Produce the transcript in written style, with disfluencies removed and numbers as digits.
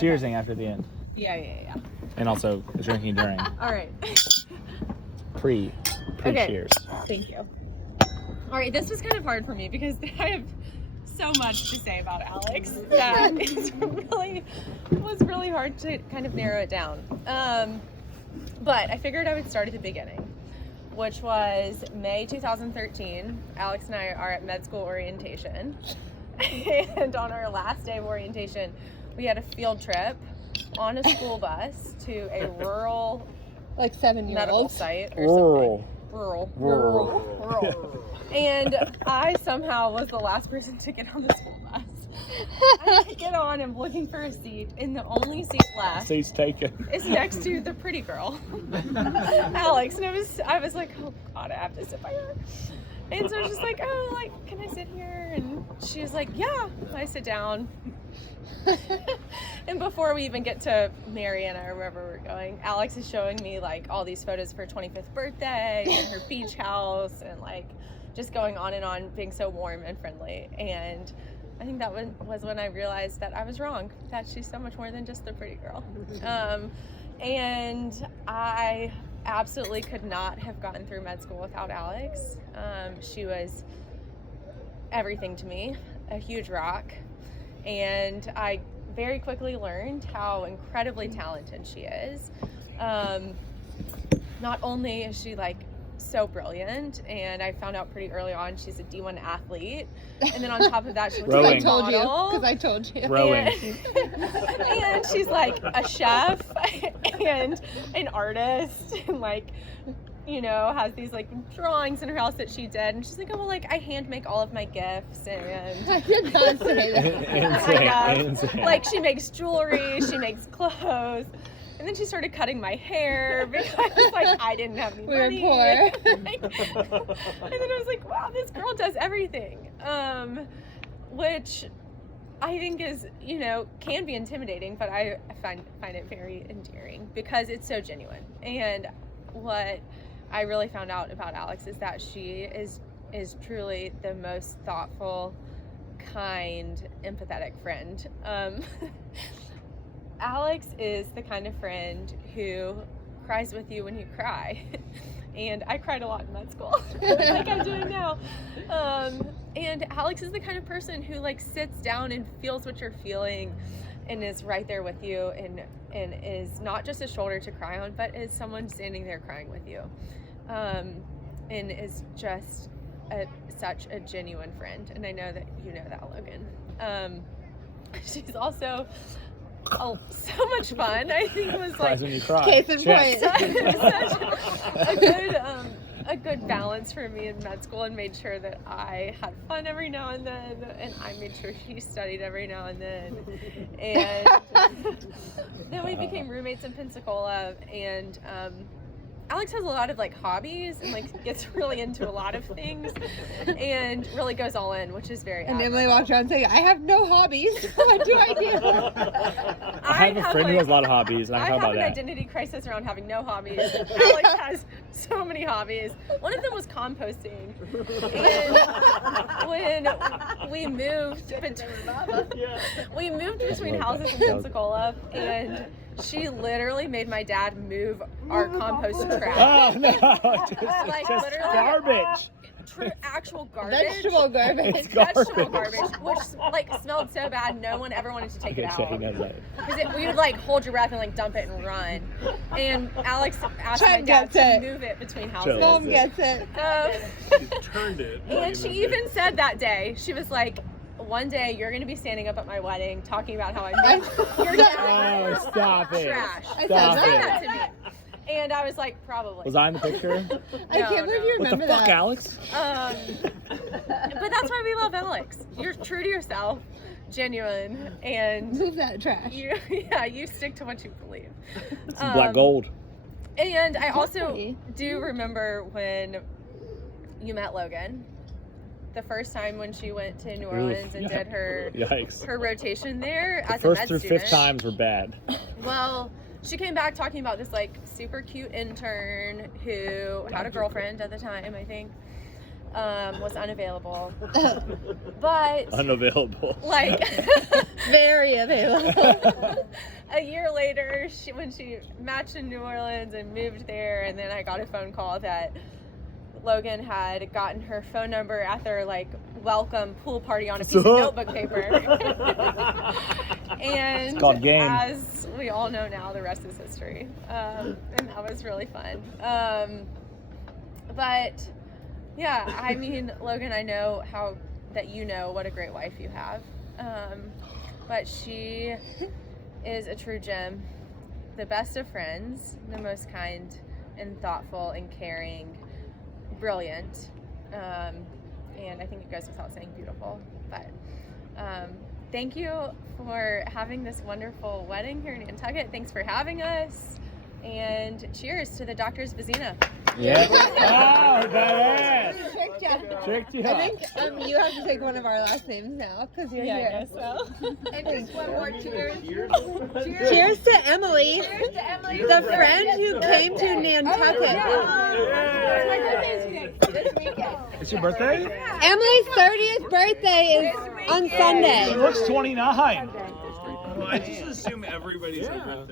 cheersing after the end. Yeah. And also drinking during. All right. Pre-cheers. Thank you. All right, this was kind of hard for me because I have so much to say about Alex that was really hard to kind of narrow it down. But I figured I would start at the beginning, which was May 2013. Alex and I are at med school orientation. And on our last day of orientation, we had a field trip on a school bus to a rural, like 7-year-olds medical site or something. Rural. And I somehow was the last person to get on the school bus. I get on, I'm looking for a seat, and the only seat left Seat's taken. is next to the pretty girl, Alex. And I was like, oh God, I have to sit by her. And so I was just like, oh, like, can I sit here? And she was like, yeah. I sit down. And before we even get to Mariana or wherever we're going, Alex is showing me like all these photos for her 25th birthday and her beach house and like just going on and on, being so warm and friendly. And I think that was when I realized that I was wrong, that she's so much more than just the pretty girl. And I absolutely could not have gotten through med school without Alex. She was everything to me, a huge rock. And I very quickly learned how incredibly talented she is. Not only is she like so brilliant, and I found out pretty early on she's a D1 athlete, and then on top of that she went Rowing. to model. Because I told you. Rowing. And she's like a chef and an artist, and like, you know, has these like drawings in her house that she did, and she's like, oh well, like I hand make all of my gifts, and I did not say that. Insane. like she makes jewelry, she makes clothes. And then she started cutting my hair because like I didn't have any money. We were poor. And then I was like, wow, this girl does everything. Which I think is, you know, can be intimidating, but I find it very endearing because it's so genuine. And what I really found out about Alex is that she is truly the most thoughtful, kind, empathetic friend. Alex is the kind of friend who cries with you when you cry. And I cried a lot in med school, like I'm doing now. And Alex is the kind of person who like sits down and feels what you're feeling and is right there with you, and is not just a shoulder to cry on, but is someone standing there crying with you. And is just such a genuine friend. And I know that you know that, Logan. She's also so much fun. I think was like when you cry. Case in point. such a good balance for me in med school, and made sure that I had fun every now and then, and I made sure she studied every now and then. And then we became roommates in Pensacola, and Alex has a lot of like hobbies and like gets really into a lot of things and really goes all in, which is very And admirable. Emily walked around saying, I have no hobbies. What do I do? I have a friend who has a lot of hobbies, and I I know have about an that. identity crisis around having no hobbies. Alex has so many hobbies. One of them was composting. And when we moved between houses in Pensacola, and she literally made my dad move our compost trash. Oh no! It's Like, just literally, garbage. Actual garbage. Vegetable garbage. It's Vegetable garbage. garbage, which like smelled so bad, no one ever wanted to take it Okay, so he out. knows that. Because we would like hold your breath and like dump it and run. And Alex asked my Chuck dad gets to it. move it between houses. Chuck. Mom gets it. Turned it. And she even said that day, she was like, one day you're going to be standing up at my wedding talking about how I moved your dad Oh, stop it. trash. I said Stop Say that. that to me. And I was like, probably. Was I in the picture? I can't believe you What the remember fuck, that. Alex? But that's why we love Alex. You're true to yourself, genuine, and Move that trash. you stick to what you believe. It's black gold. And I also Pretty. do remember when you met Logan, the first time when she went to New Orleans and did her Yikes. rotation there The as a first med through student. fifth times were bad. Well, she came back talking about this like super cute intern who had a girlfriend at the time, I think. was unavailable. But Unavailable. like Very available. a year later, when she matched in New Orleans and moved there, and then I got a phone call that Logan had gotten her phone number at their like welcome pool party on a piece of notebook paper. And It's called game. as we all know now, the rest is history. And that was really fun. But yeah, I mean, Logan, I know that you know what a great wife you have. But she is a true gem, the best of friends, the most kind and thoughtful and caring, brilliant, and I think it goes without saying beautiful. But thank you for having this wonderful wedding here in Nantucket. Thanks for having us, and cheers to the Doctor's Vizina. Yeah. Oh, badass. Tricked ya. Tricked you I up. think you have to take one of our last names now because you're here. I guess so. And just one more cheers. Cheers. Cheers to Emily, the friend who came to Nantucket. It's your birthday? Emily's 30th birthday is on Sunday. She looks 29. Well, I just assume everybody's over 30.